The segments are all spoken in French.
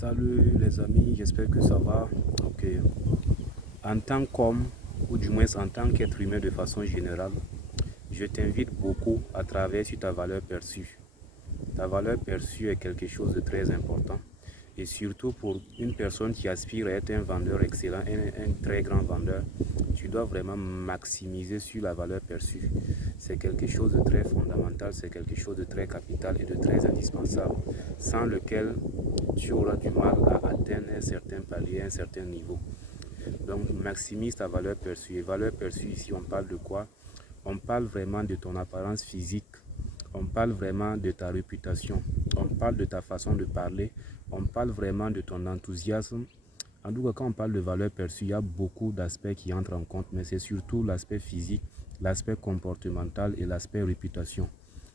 Salut les amis, j'espère que ça va. Ok. En tant qu'homme, ou du moins en tant qu'être humain de façon générale, je t'invite beaucoup à travailler sur ta valeur perçue. Ta valeur perçue est quelque chose de très important. Et surtout pour une personne qui aspire à être un vendeur excellent, un très grand vendeur, tu dois vraiment maximiser sur la valeur perçue. C'est quelque chose de très fondamental, c'est quelque chose de très capital et de très indispensable, sans lequel tu auras du mal à atteindre un certain palier, un certain niveau. Donc maximise ta valeur perçue. Et valeur perçue, ici on parle de quoi? On parle vraiment de ton apparence physique, on parle vraiment de ta réputation, on parle de ta façon de parler, on parle vraiment de ton enthousiasme. En tout cas, quand on parle de valeur perçue, il y a beaucoup d'aspects qui entrent en compte, mais c'est surtout l'aspect physique, l'aspect comportemental et l'aspect réputation.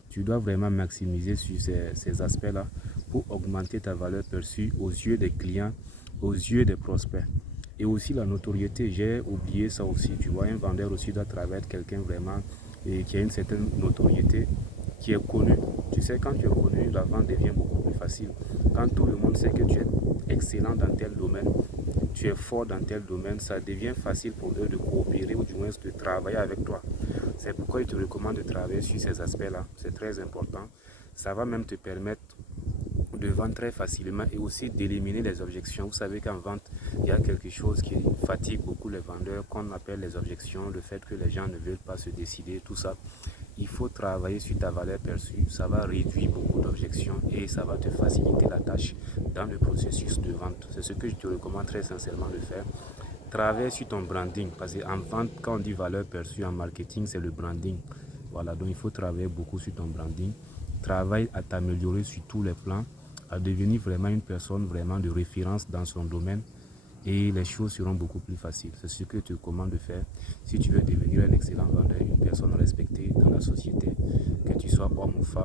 Tu dois vraiment maximiser sur ces aspects-là pour augmenter ta valeur perçue aux yeux des clients, aux yeux des prospects. Et aussi la notoriété, j'ai oublié ça aussi. Tu vois, un vendeur aussi doit travailler avec quelqu'un vraiment qui a une certaine notoriété, qui est connu. Tu sais, quand tu es connu, la vente devient beaucoup plus facile. Quand tout le monde sait que tu es excellent dans tel domaine, tu es fort dans tel domaine, ça devient facile pour eux de coopérer ou du moins de travailler avec toi. C'est pourquoi je te recommande de travailler sur ces aspects-là. C'est très important. Ça va même te permettre de vendre très facilement et aussi d'éliminer les objections. Vous savez qu'en vente, il y a quelque chose qui fatigue beaucoup les vendeurs, qu'on appelle les objections, le fait que les gens ne veulent pas se décider, tout ça. Il faut travailler sur ta valeur perçue, ça va réduire beaucoup d'objections et ça va te faciliter la tâche dans le processus de vente. C'est ce que je te recommande très sincèrement de faire. Travaille sur ton branding, parce qu'en vente, quand on dit valeur perçue en marketing, c'est le branding. Voilà, donc il faut travailler beaucoup sur ton branding. Travaille à t'améliorer sur tous les plans, à devenir vraiment une personne vraiment de référence dans son domaine et les choses seront beaucoup plus faciles. C'est ce que je te recommande de faire si tu veux devenir un excellent vendeur, une personne respectée dans la société, que tu sois homme ou femme.